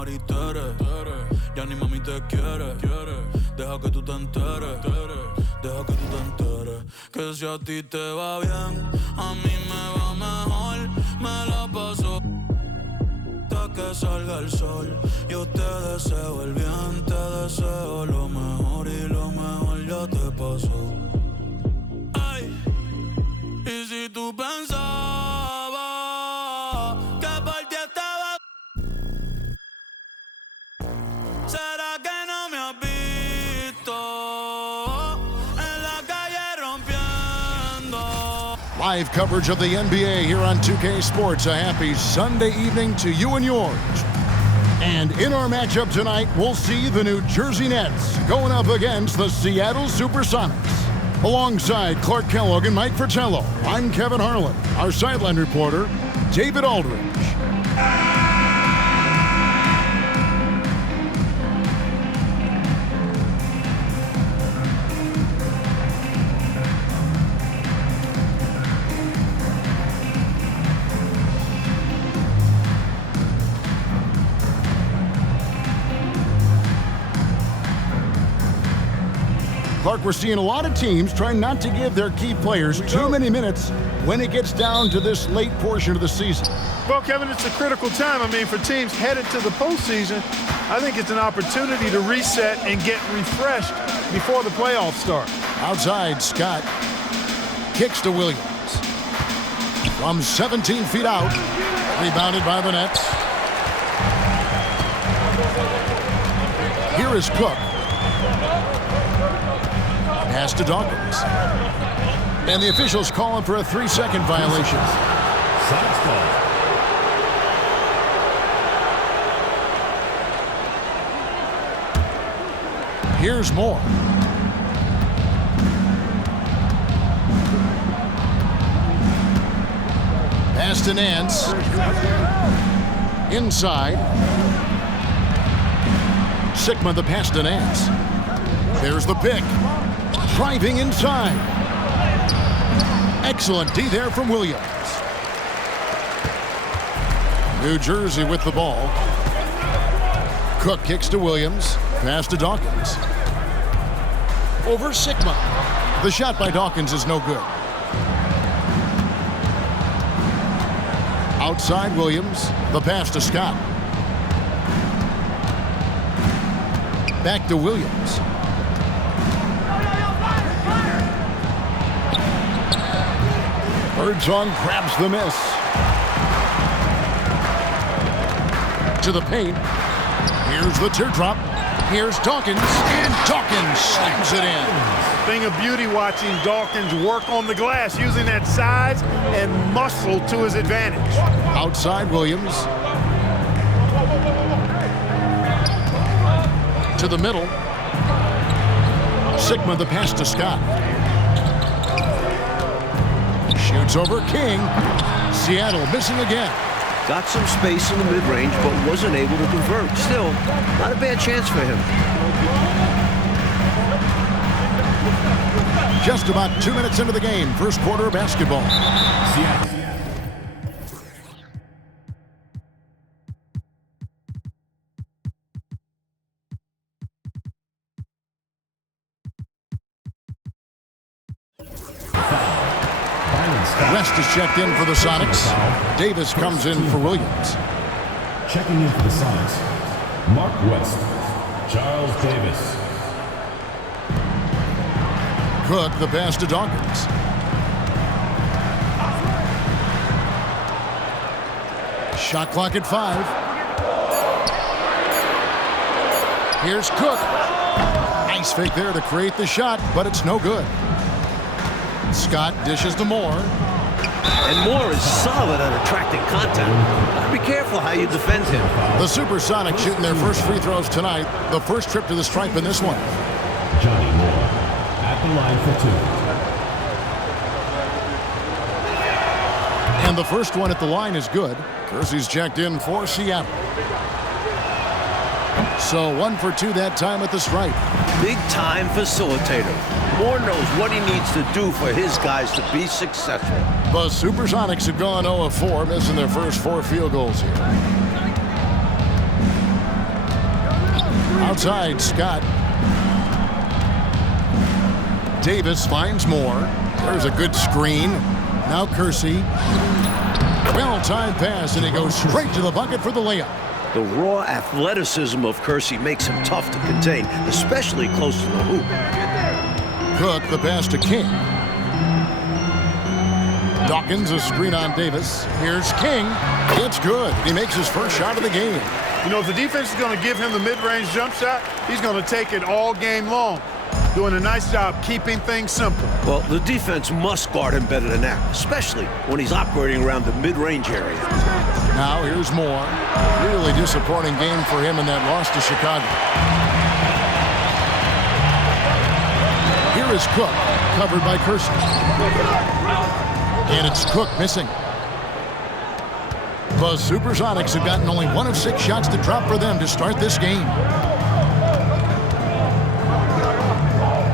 mejor y tú eres. Ya ni mami te quiere. Deja que tú te enteres. Deja que tú te enteres. Que si a ti te va bien, a mí me va mejor. Me la paso hasta que salga el sol. Yo te deseo el bien, te deseo lo mejor y lo mejor ya te pasó. Ay, y si tú pensabas que por ti estaba, ¿será que no me has visto en la calle rompiendo? Live coverage of the NBA here on 2K Sports. A happy Sunday evening to you and yours. And in our matchup tonight, we'll see the New Jersey Nets going up against the Seattle SuperSonics. Alongside Clark Kellogg and Mike Fratello, I'm Kevin Harlan. Our sideline reporter, David Aldridge. Clark, we're seeing a lot of teams trying not to give their key players too many minutes when it gets down to this late portion of the season. Well, Kevin, it's a critical time. I mean, for teams headed to the postseason, I think it's an opportunity to reset and get refreshed before the playoffs start. Outside, Scott kicks to Williams. From 17 feet out, rebounded by the Nets. Here is Cook. Pass to Dawkins. And the officials call him for a 3-second violation. Here's Moore. Pass to Nance. Inside. Sigma the pass to Nance. There's the pick. Driving inside. Excellent D there from Williams. New Jersey with the ball. Cook kicks to Williams. Pass to Dawkins. Over Sigma. The shot by Dawkins is no good. Outside Williams. The pass to Scott. Back to Williams. Birdsong grabs the miss. To the paint. Here's the teardrop. Here's Dawkins. And Dawkins slams it in. Thing of beauty watching Dawkins work on the glass, using that size and muscle to his advantage. Outside Williams. To the middle. Sigma the pass to Scott. Shoots over King. Seattle missing again. Got some space in the mid-range, but wasn't able to convert. Still, not a bad chance for him. Just about 2 minutes into the game. First quarter of basketball. Seattle. West is checked in for the Sonics. Davis comes in for Williams. Checking in for the Sonics, Mark West, Charles Davis. Cook, the pass to Dawkins. Shot clock at 5. Here's Cook. Nice fake there to create the shot, but it's no good. Scott dishes to Moore. And Moore is solid at attracting contact. Be careful how you defend him. The SuperSonics shooting their first free throws tonight. The first trip to the stripe in this one. Johnny Moore at the line for 2. And the first one at the line is good. Kersey's checked in for Seattle. So 1 for 2 that time at the stripe. Big-time facilitator. Moore knows what he needs to do for his guys to be successful. The SuperSonics have gone 0 of 4, missing their first 4 field goals here. Outside, Scott. Davis finds more. There's a good screen. Now Kersey. Well-timed pass, and he goes straight to the bucket for the layup. The raw athleticism of Kersey makes him tough to contain, especially close to the hoop. Cook, the pass to King. Dawkins, a screen on Davis. Here's King. It's good. He makes his first shot of the game. You know, if the defense is going to give him the mid-range jump shot, he's going to take it all game long. Doing a nice job keeping things simple. Well, the defense must guard him better than that, especially when he's operating around the mid-range area. Now here's Moore. Really disappointing game for him in that loss to Chicago. Here is Cook, covered by Kersey. And it's Cook missing. The SuperSonics have gotten only 1 of 6 shots to drop for them to start this game.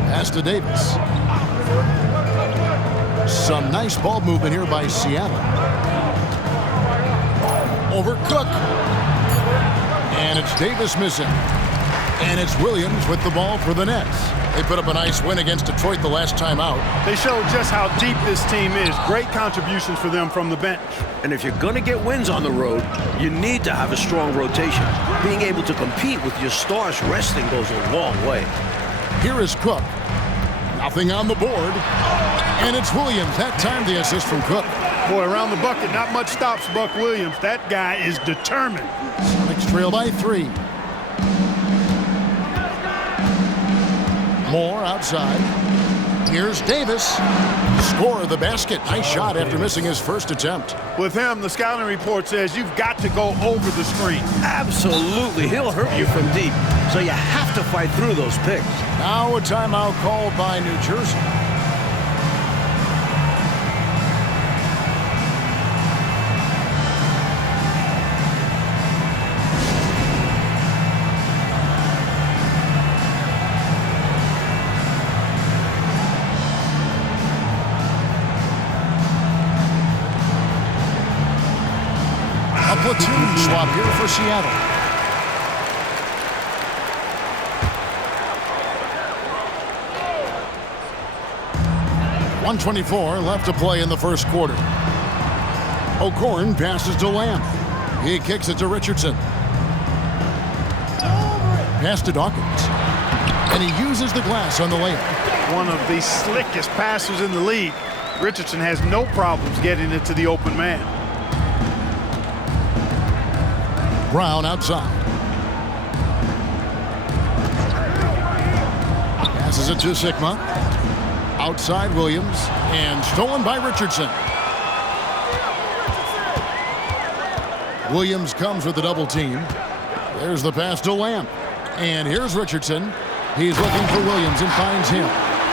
Pass to Davis. Some nice ball movement here by Seattle. Over Cook. And it's Davis missing. And it's Williams with the ball for the Nets. They put up a nice win against Detroit the last time out. They showed just how deep this team is. Great contributions for them from the bench. And if you're going to get wins on the road, you need to have a strong rotation. Being able to compete with your stars resting goes a long way. Here is Cook. Nothing on the board. And it's Williams. That time the assist from Cook. Boy, around the bucket, not much stops Buck Williams. That guy is determined. Sonics trail by 3. Moore outside. Here's Davis. Score the basket. Nice shot after missing his first attempt. With him, the scouting report says you've got to go over the screen. Absolutely. He'll hurt you from deep. So you have to fight through those picks. Now a timeout called by New Jersey. Platoon swap here for Seattle. .124 left to play in the first quarter. O'Corn passes to Lamb. He kicks it to Richardson. Pass to Dawkins. And he uses the glass on the layup. One of the slickest passers in the league. Richardson has no problems getting it to the open man. Brown outside. Passes it to Sigma. Outside Williams. And stolen by Richardson. Williams comes with the double team. There's the pass to Lamb. And here's Richardson. He's looking for Williams and finds him.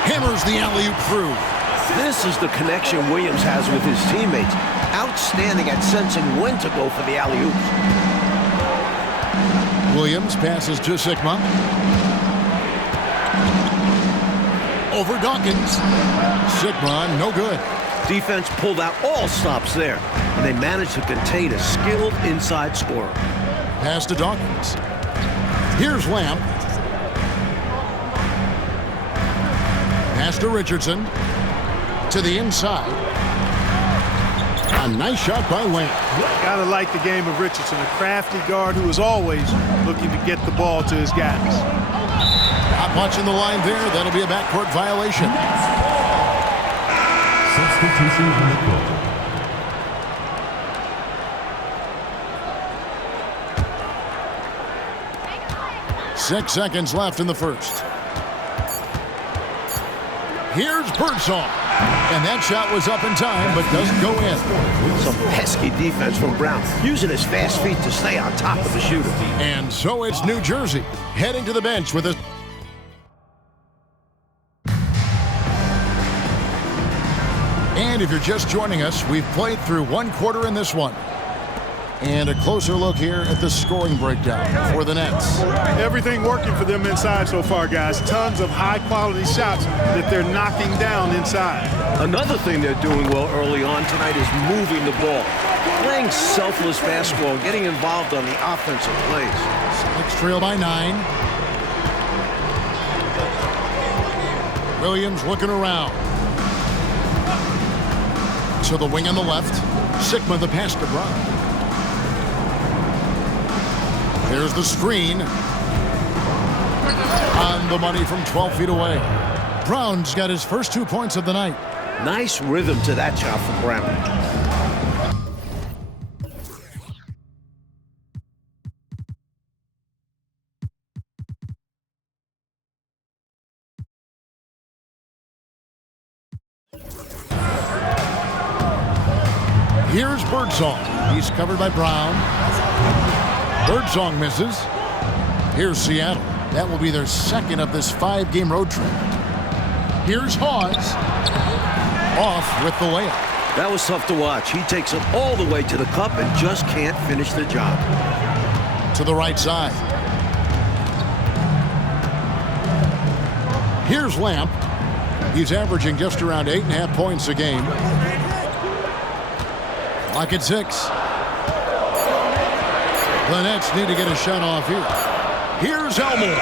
Hammers the alley-oop through. This is the connection Williams has with his teammates. Outstanding at sensing when to go for the alley-oops. Williams passes to Sigma. Over Dawkins. Sigma, no good. Defense pulled out all stops there, and they managed to contain a skilled inside scorer. Pass to Dawkins. Here's Lamb. Pass to Richardson. To the inside. A nice shot by Lamb. Gotta like the game of Richardson, a crafty guard who is always looking to get the ball to his guys. Not watching the line there. That'll be a backcourt violation. Substitution on the court. 6 seconds left in the first. Here's Birdsong. And that shot was up in time, but doesn't go in. Some pesky defense from Brown, using his fast feet to stay on top of the shooter. And so it's New Jersey heading to the bench with a... And if you're just joining us, we've played through one quarter in this one. And a closer look here at the scoring breakdown for the Nets. Everything working for them inside so far, guys. Tons of high-quality shots that they're knocking down inside. Another thing they're doing well early on tonight is moving the ball. Playing selfless basketball, getting involved on the offensive plays. Celtics trail by 9. Williams looking around. To the wing on the left. Sigma the pass to Brown. There's the screen. On the money from 12 feet away. Brown's got his first 2 points of the night. Nice rhythm to that shot for Brown. Here's Birdsong. He's covered by Brown. Birdsong misses. Here's Seattle. That will be their second of this 5-game road trip. Here's Hawes. Off with the layup. That was tough to watch. He takes it all the way to the cup and just can't finish the job. To the right side. Here's Lamp. He's averaging just around 8.5 points a game. Lock at 6. The Nets need to get a shot off here. Here's Elmore.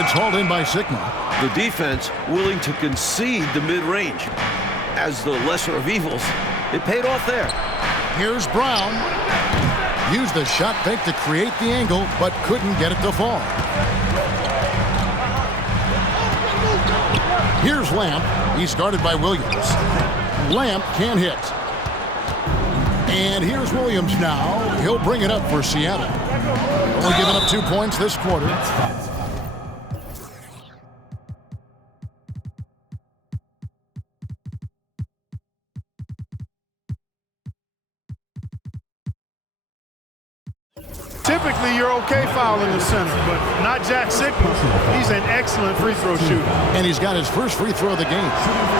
It's hauled in by Sigma. The defense willing to concede the mid-range. As the lesser of evils, it paid off there. Here's Brown. Used the shot fake to create the angle, but couldn't get it to fall. Here's Lamp. He's guarded by Williams. Lamp can't hit. And here's Williams now. He'll bring it up for Seattle. Only giving up 2 points this quarter. Typically, you're okay fouling the center, but not Jack Sigma. He's an excellent free throw shooter. And he's got his first free throw of the game.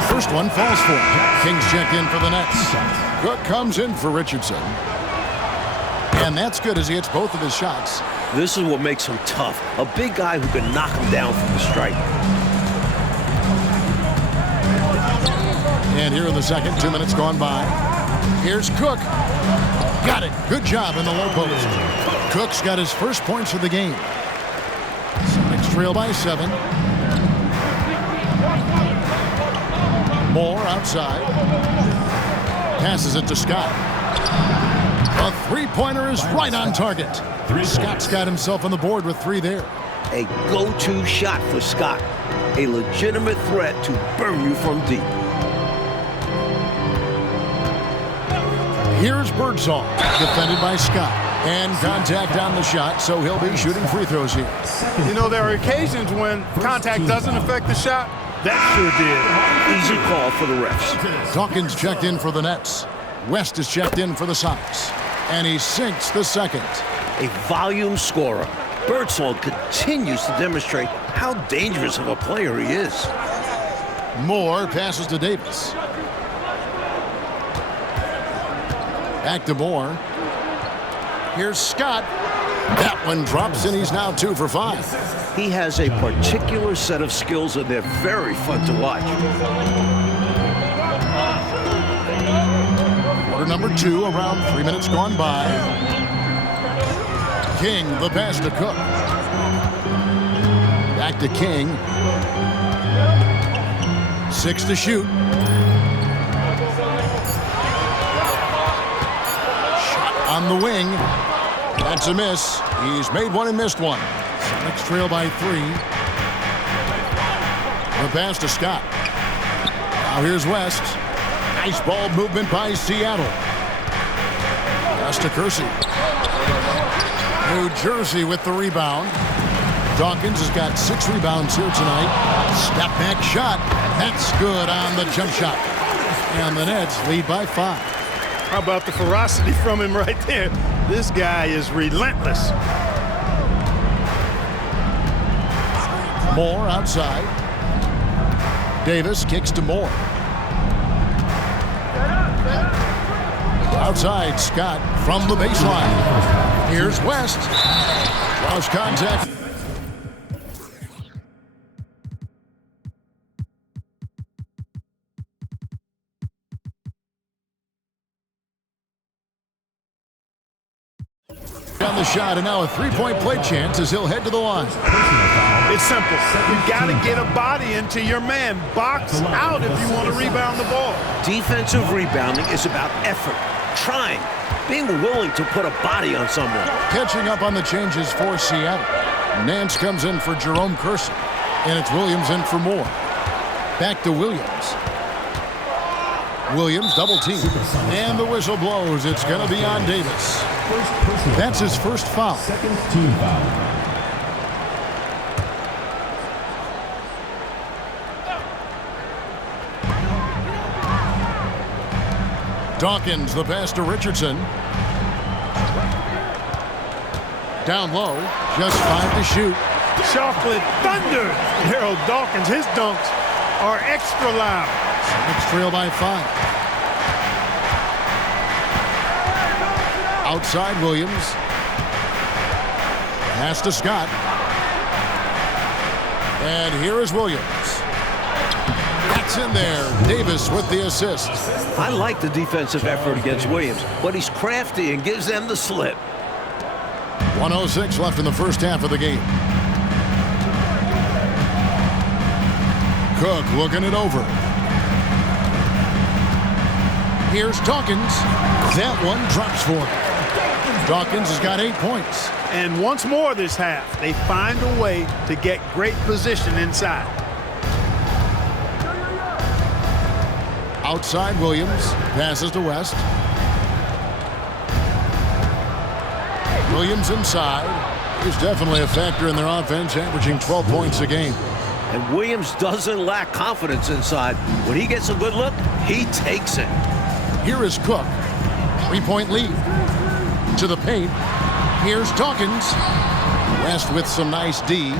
First one falls for him. Kings check in for the Nets. Cook comes in for Richardson. And that's good as he hits both of his shots. This is what makes him tough. A big guy who can knock him down from the stripe. And here in the second, 2 minutes gone by. Here's Cook. Got it. Good job in the low post. Cook's got his first points of the game. Celtics trail by 7. Moore outside. Passes it to Scott. A three-pointer is right on target. Scott's got himself on the board with 3 there. A go-to shot for Scott. A legitimate threat to burn you from deep. Here's Birdsong, defended by Scott. And contact on the shot, so he'll be shooting free throws here. You know, there are occasions when contact doesn't affect the shot. That sure did. Easy call for the refs. Dawkins checked in for the Nets. West is checked in for the Sonics. And he sinks the second. A volume scorer. Birdsong continues to demonstrate how dangerous of a player he is. Moore passes to Davis. Back to Moore. Here's Scott. That one drops, and he's now 2 for 5. He has a particular set of skills, and they're very fun to watch. Quarter number 2, around 3 minutes gone by. King, the pass to Cook. Back to King. 6 to shoot. Shot on the wing. That's a miss. He's made one and missed one. Sonics trail by 3. The pass to Scott. Now here's West. Nice ball movement by Seattle. Pass to Kersey. New Jersey with the rebound. Dawkins has got 6 rebounds here tonight. Step back shot. That's good on the jump shot. And the Nets lead by 5. How about the ferocity from him right there? This guy is relentless. Moore outside. Davis kicks to Moore. Outside, Scott from the baseline. Here's West. Lost contact. On the shot, and now a three-point play chance as he'll head to the line. It's simple. You got to get a body into your man. Box out if you want to rebound the ball. Defensive rebounding is about effort, trying, being willing to put a body on someone. Catching up on the changes for Seattle. Nance comes in for Jerome Kersey, and it's Williams in for Moore. Back to Williams. Williams double team, and the whistle blows. It's going to be on Davis. That's his first foul. Second team foul. Dawkins, the pass to Richardson. Down low, just 5 to shoot. Chocolate thunder. Daryl Dawkins, his dunks are extra loud. Sonics trail by 5. Outside Williams. Pass to Scott. And here is Williams. That's in there. Davis with the assist. I like the defensive effort against Williams, but he's crafty and gives them the slip. 1:06 left in the first half of the game. Cook looking it over. Here's Dawkins. That one drops for him. Dawkins has got 8 points. And once more this half, they find a way to get great position inside. Outside Williams. Passes to West. Williams inside. He's definitely a factor in their offense, averaging 12 points a game. And Williams doesn't lack confidence inside. When he gets a good look, he takes it. Here is Cook. 3-point lead. To the paint. Here's Dawkins. West with some nice D.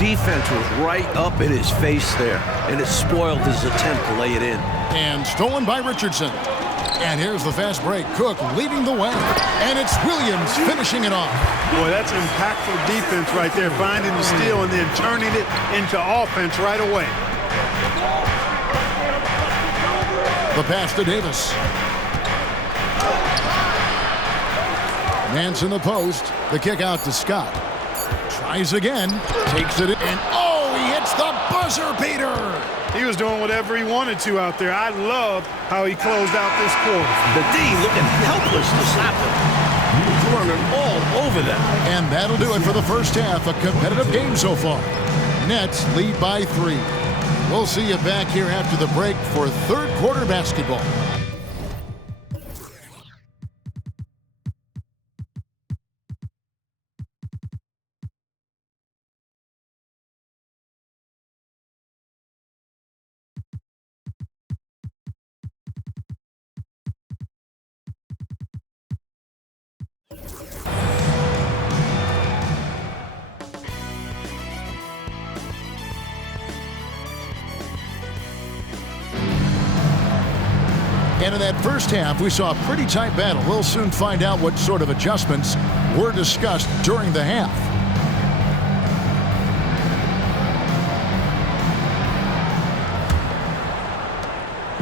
Defense was right up in his face there, and it spoiled his attempt to lay it in. And stolen by Richardson. And here's the fast break. Cook leading the way. And it's Williams finishing it off. Boy, that's impactful defense right there, finding the steal and then turning it into offense right away. The pass to Davis. Nance in the post. The kick out to Scott. Tries again. Takes it in. And oh, he hits the buzzer beater. He was doing whatever he wanted to out there. I love how he closed out this quarter. The D looking helpless to stop him. Running all over them. And that'll do it for the first half. A competitive game so far. Nets lead by 3. We'll see you back here after the break for third quarter basketball. And in that first half, we saw a pretty tight battle. We'll soon find out what sort of adjustments were discussed during the half.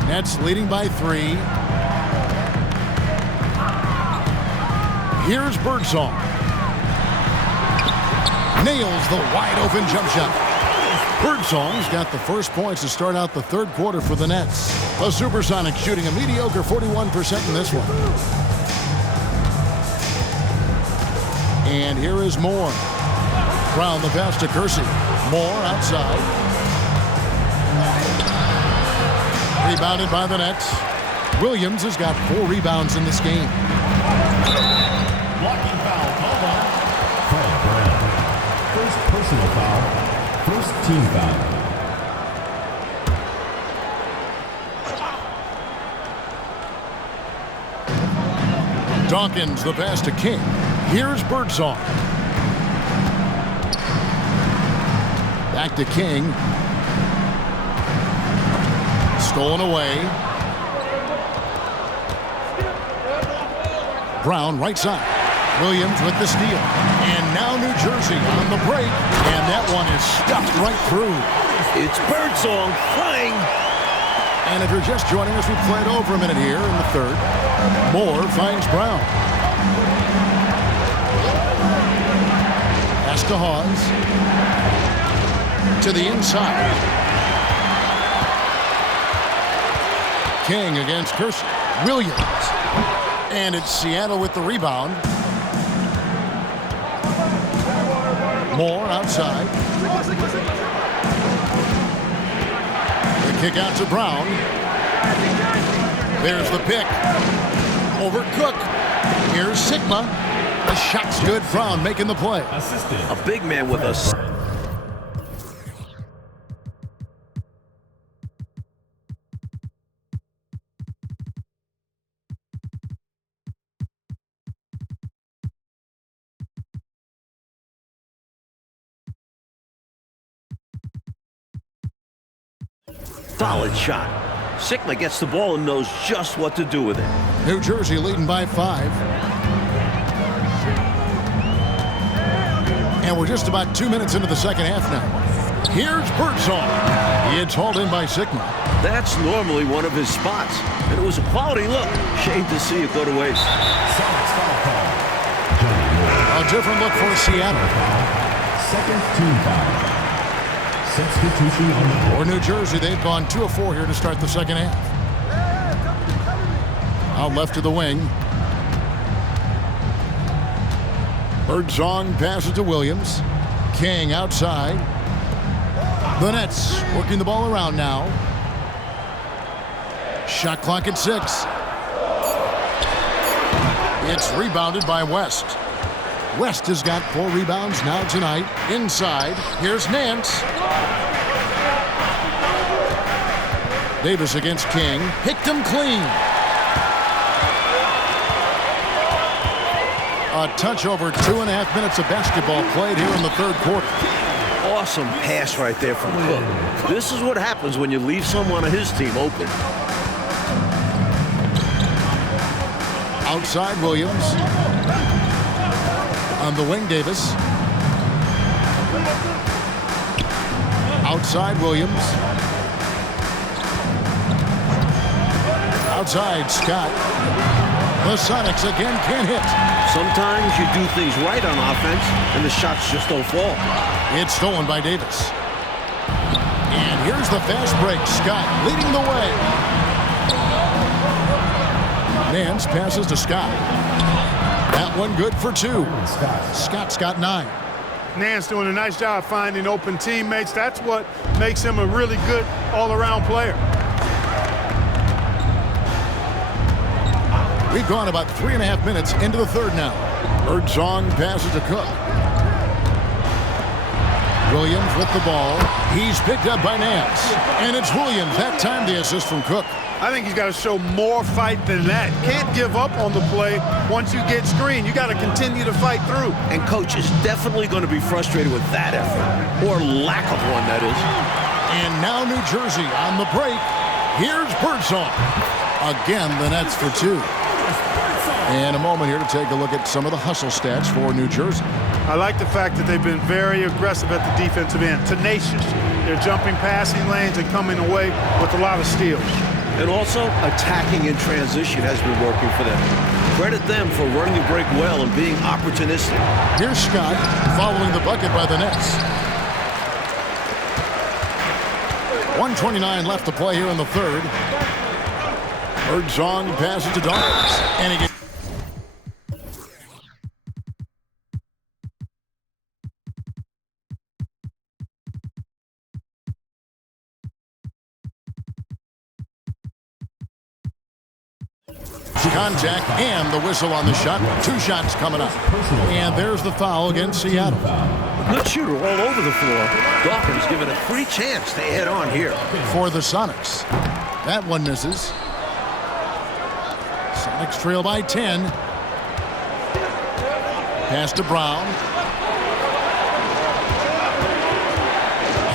Nets leading by 3. Here's Birdsong. Nails the wide-open jump shot. Birdsong's got the first points to start out the third quarter for the Nets. The SuperSonics shooting a mediocre 41% in this one. And here is Moore. Brown the pass to Kersey. Moore outside. Rebounded by the Nets. Williams has got 4 rebounds in this game. Blocking foul called on. Fred Brown. First personal foul. First team foul. Dawkins the pass to King. Here's Birdsong. Back to King. Stolen away. Brown right side. Williams with the steal. And now New Jersey on the break. And that one is stuffed right through. It's Birdsong flying. And if you're just joining us, we played over a minute here in the third. Moore finds Brown. Pass to Hawes. To the inside. King against Kersey. Williams. And it's Seattle with the rebound. Moore outside. The kick out to Brown. There's the pick. Over Cook. Here's Sigma. The shot's good. Brown making the play. A big man with us. Solid shot. Sigma gets the ball and knows just what to do with it. New Jersey leading by 5. And we're just about 2 minutes into the second half now. Here's Birdsong. It's hauled in by Sigma. That's normally one of his spots, and it was a quality look. Shame to see it go to waste. A different look for Seattle. Second team foul. Substitution on the For New Jersey, they've gone 2 of 4 here to start the second half. Out left to the wing. Birdsong passes to Williams. King outside. The Nets working the ball around now. Shot clock at 6. It's rebounded by West. West has got 4 rebounds now tonight. Inside, here's Nance. Davis against King. Picked him clean. A touch over 2.5 minutes of basketball played here in the third quarter. Awesome pass right there from Cook. This is what happens when you leave someone on his team open. Outside Williams. On the wing, Davis. Outside Williams. Outside Scott. The Sonics again can't hit. Sometimes you do things right on offense, and the shots just don't fall. It's stolen by Davis. And here's the fast break. Scott leading the way. Nance passes to Scott. That one good for 2. Scott's got 9. Nance doing a nice job finding open teammates. That's what makes him a really good all-around player. We've gone about 3.5 minutes into the third now. Birdsong passes to Cook. Williams with the ball. He's picked up by Nance. And it's Williams. That time the assist from Cook. I think he's got to show more fight than that. Can't give up on the play once you get screened. You got to continue to fight through. And coach is definitely going to be frustrated with that effort, or lack of one, that is. And now New Jersey on the break. Here's Birdsong. Again, the Nets for 2. And a moment here to take a look at some of the hustle stats for New Jersey. I like the fact that they've been very aggressive at the defensive end, tenacious. They're jumping passing lanes and coming away with a lot of steals. And also, attacking in transition has been working for them. Credit them for running the break well and being opportunistic. Here's Scott following the bucket by the Nets. 1:29 left to play here in the third. Birdsong passes to Dawkins. And he gets contact and the whistle on the shot. 2 shots coming up. And there's the foul against Seattle. A good shooter all over the floor. Dawkins given a free chance to head on here. For the Sonics. That one misses. Sonics trail by 10. Pass to Brown.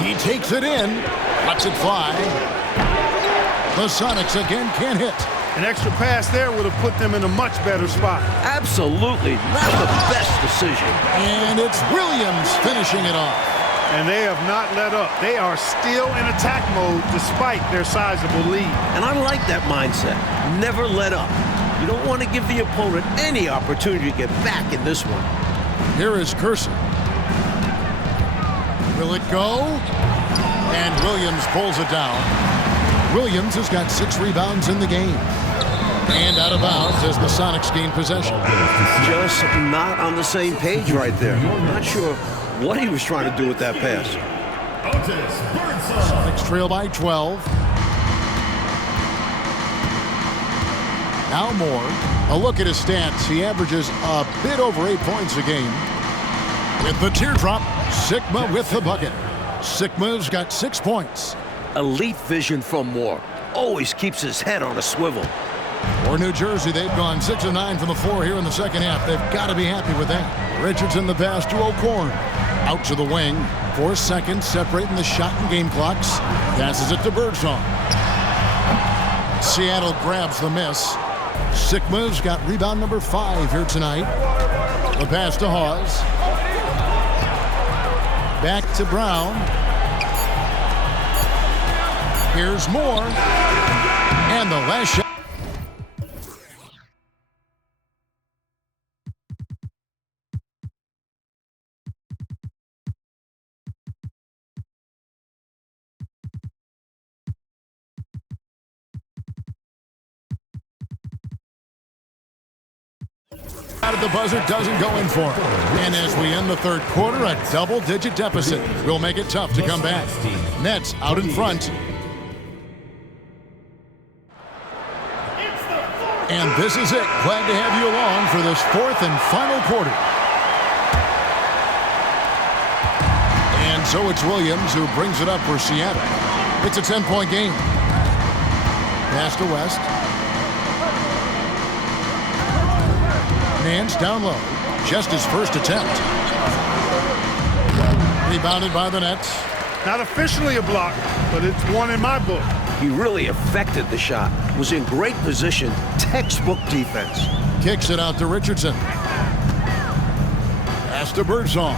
He takes it in. Lets it fly. The Sonics again can't hit. An extra pass there would have put them in a much better spot. Absolutely not the best decision. And it's Williams finishing it off. And they have not let up. They are still in attack mode despite their sizable lead. And I like that mindset. Never let up. You don't want to give the opponent any opportunity to get back in this one. Here is Kersey. Will it go? And Williams pulls it down. Williams has got 6 rebounds in the game. And out of bounds as the Sonics gain possession. Just not on the same page right there. Not sure what he was trying to do with that pass. Sonics trail by 12. Now Moore. A look at his stats. He averages a bit over 8 points a game. With the teardrop, Sigma with the bucket. Sigma's got 6 points. Elite vision from Moore. Always keeps his head on a swivel. For New Jersey, they've gone 6 of 9 from the floor here in the second half. They've got to be happy with that. Richardson the pass to O'Korn. Out to the wing. 4 seconds separating the shot and game clocks. Passes it to Birdsong. Seattle grabs the miss. Sigma's got rebound number 5 here tonight. The pass to Hawes. Back to Brown. Here's Moore. And the last shot. Out of the buzzer, doesn't go in for it. And as we end the third quarter, a double-digit deficit will make it tough to come back. Nets out in front. And this is it. Glad to have you along for this 4th and final quarter. And so it's Williams who brings it up for Seattle. It's a 10-point game. Pass to West. Nance down low. Just his first attempt. Rebounded by the Nets. Not officially a block, but it's one in my book. He really affected the shot. Was in great position. Textbook defense. Kicks it out to Richardson. Pass to Birdsong.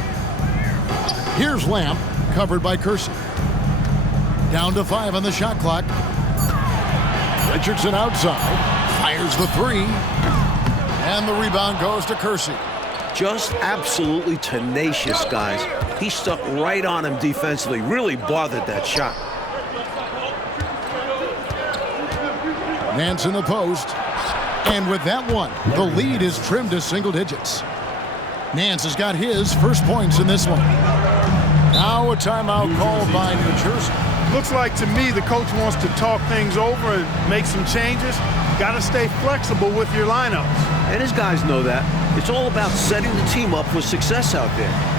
Here's Lamp, covered by Kersey. Down to 5 on the shot clock. Richardson outside. Fires the 3. And the rebound goes to Kersey. Just absolutely tenacious, guys. He stuck right on him defensively. Really bothered that shot. Nance in the post. And with that one, the lead is trimmed to single digits. Nance has got his first points in this one. Now a timeout called by New Jersey. Looks like to me the coach wants to talk things over and make some changes. Got to stay flexible with your lineups. And his guys know that. It's all about setting the team up for success out there.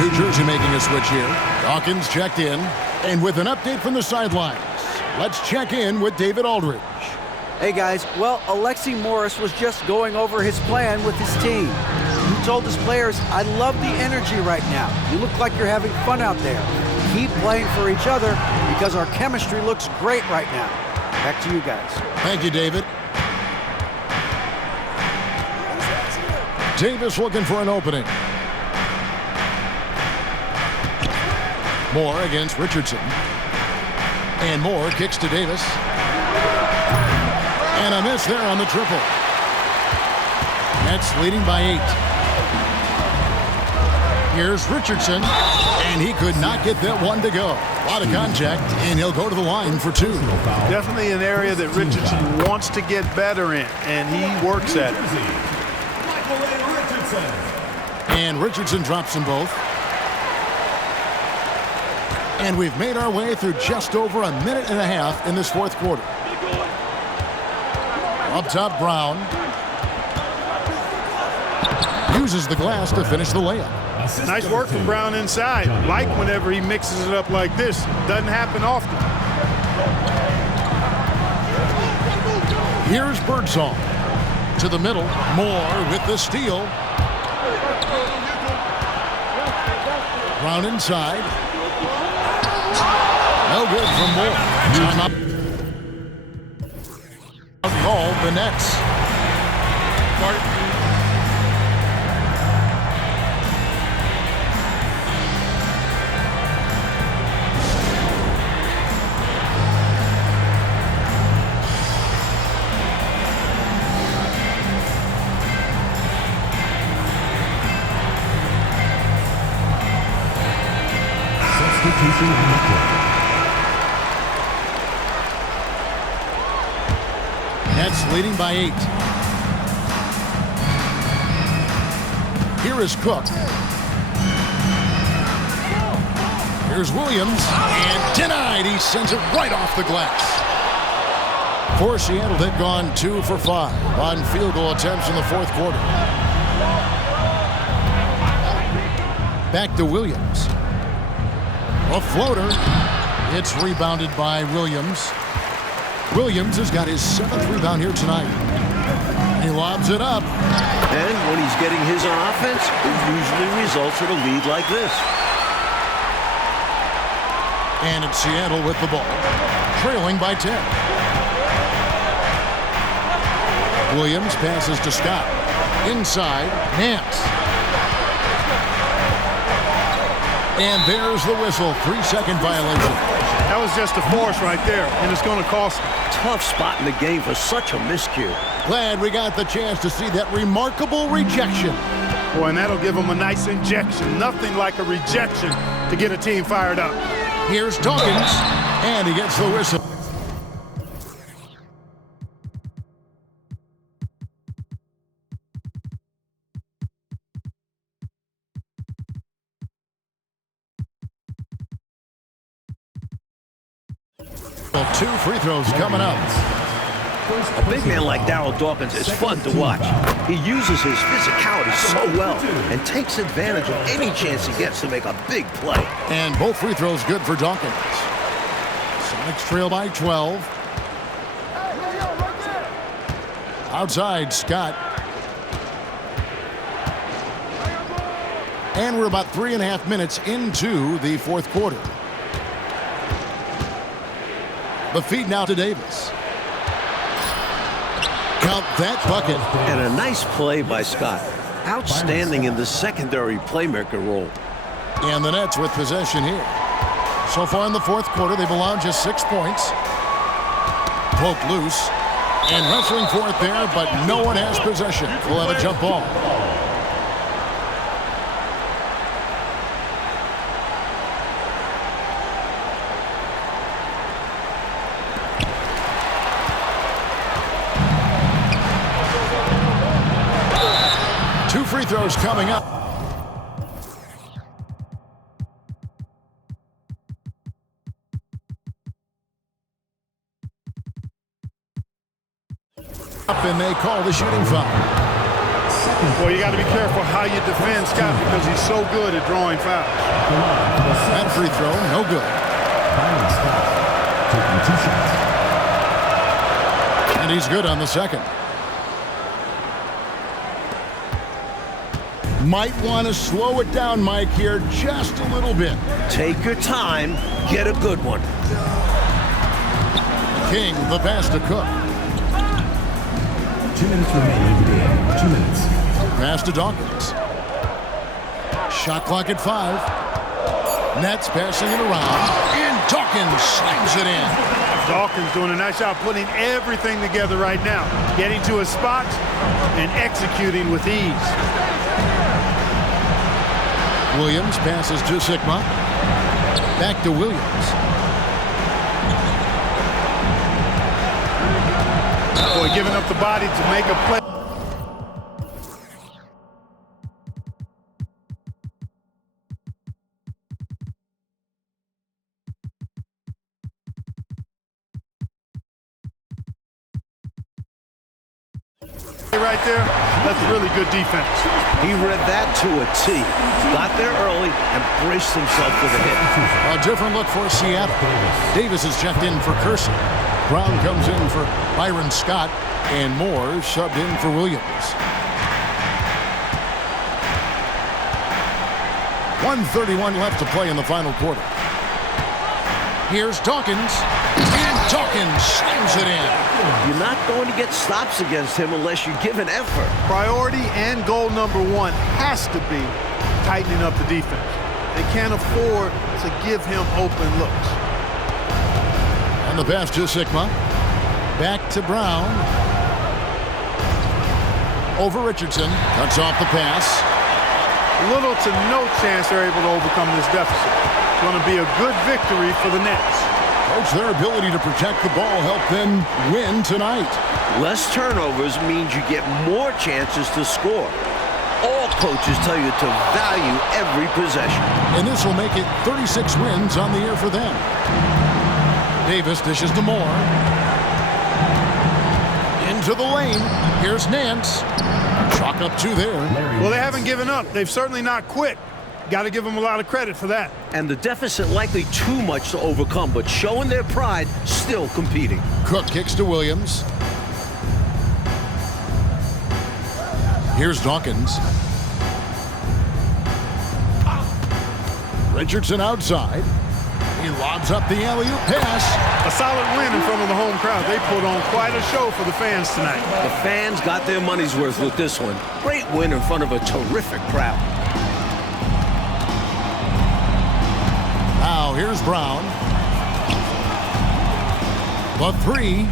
New Jersey making a switch here. Dawkins checked in. And with an update from the sidelines, let's check in with David Aldridge. Hey guys, well, Alexi Morris was just going over his plan with his team. He told his players, I love the energy right now. You look like you're having fun out there. Keep playing for each other because our chemistry looks great right now. Back to you guys. Thank you, David. Davis looking for an opening. Moore against Richardson. And Moore kicks to Davis. And a miss there on the triple. Nets leading by 8. Here's Richardson. And he could not get that one to go. A lot of contact, and he'll go to the line for 2. Definitely an area that Richardson wants to get better in, and he works at it. And Richardson drops them both. And we've made our way through just over a minute and a half in this fourth quarter. Up top, Brown. Uses the glass to finish the layup. Nice work from Brown inside. Like whenever he mixes it up like this. Doesn't happen often. Here's Birdsong. To the middle. Moore with the steal. Brown inside. No good from Moore. Time up. Called the Nets. Substitution on the court. Nets leading by 8. Here is Cook. Here's Williams, and denied. He sends it right off the glass. For Seattle, they've gone 2 for 5 on field goal attempts in the fourth quarter. Back to Williams. A floater. It's rebounded by Williams. Williams has got his 7th rebound here tonight. He lobs it up. And when he's getting his on offense, it usually results in a lead like this. And it's Seattle with the ball, trailing by 10. Williams passes to Scott. Inside, Nance. And there's the whistle. 3-second violation. That was just a force right there, and it's going to cost him. Tough spot in the game for such a miscue. Glad we got the chance to see that remarkable rejection. Boy, and that'll give him a nice injection. Nothing like a rejection to get a team fired up. Here's Dawkins, and he gets the whistle. Well, 2 free throws coming up. A big man like Daryl Dawkins is fun to watch. He uses his physicality so well and takes advantage of any chance he gets to make a big play. And both free throws good for Dawkins. Sonics trail by 12. Outside, Scott. And we're about 3.5 minutes into the fourth quarter. The feed now to Davis. Count that bucket. And a nice play by Scott. Outstanding in the secondary playmaker role. And the Nets with possession here. So far in the fourth quarter, they've allowed just 6 points. Poked loose. And wrestling for it there, but no one has possession. We'll have a jump ball. Free throws coming up. And they call the shooting foul. Well, you got to be careful how you defend Scott because he's so good at drawing fouls. That free throw, no good. And he's good on the second. Might want to slow it down, Mike, here just a little bit. Take your time. Get a good one. King, the pass to Cook. 2 minutes remaining in the game. 2 minutes. Pass to Dawkins. Shot clock at 5. Nets passing it around. And Dawkins slams it in. Dawkins doing a nice job putting everything together right now. Getting to his spots and executing with ease. Williams passes to Sigma. Back to Williams. Boy, giving up the body to make a play. Right there, that's really good defense. He read that to a T. Got there early and braced himself for the hit. A different look for Seattle. Davis is checked in for Kersey. Brown comes in for Byron Scott. And Moore subbed in for Williams. 1:31 left to play in the final quarter. Here's Dawkins, and Dawkins slams it in. You're not going to get stops against him unless you give an effort. Priority and goal number one has to be tightening up the defense. They can't afford to give him open looks. And the pass to Sigma. Back to Brown. Over Richardson. Cuts off the pass. Little to no chance they're able to overcome this deficit. It's going to be a good victory for the Nets. Coach, their ability to protect the ball helped them win tonight. Less turnovers means you get more chances to score. All coaches tell you to value every possession. And this will make it 36 wins on the year for them. Davis dishes to Moore. Into the lane. Here's Nance. Chalk up 2 there. Well, they haven't given up. They've certainly not quit. Got to give them a lot of credit for that. And the deficit likely too much to overcome, but showing their pride, still competing. Cook kicks to Williams. Here's Dawkins. Richardson outside. He lobs up the alley-oop pass. A solid win in front of the home crowd. They put on quite a show for the fans tonight. The fans got their money's worth with this one. Great win in front of a terrific crowd. Now here's Brown. The 3.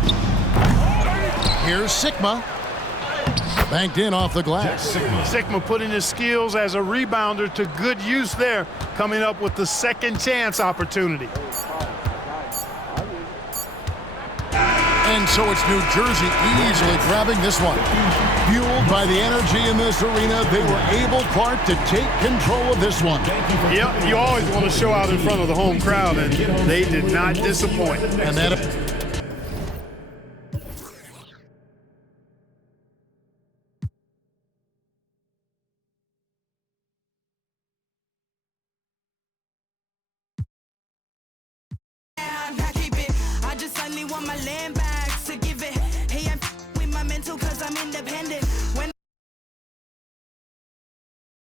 Here's Sigma. Banked in off the glass. Sigma putting his skills as a rebounder to good use there, coming up with the second chance opportunity. And so it's New Jersey easily grabbing this one. Fueled by the energy in this arena, they were able, Clark, to take control of this one. Yep, you always want to show out in front of the home crowd, and they did not disappoint. And that... I keep it. I just suddenly want my land back.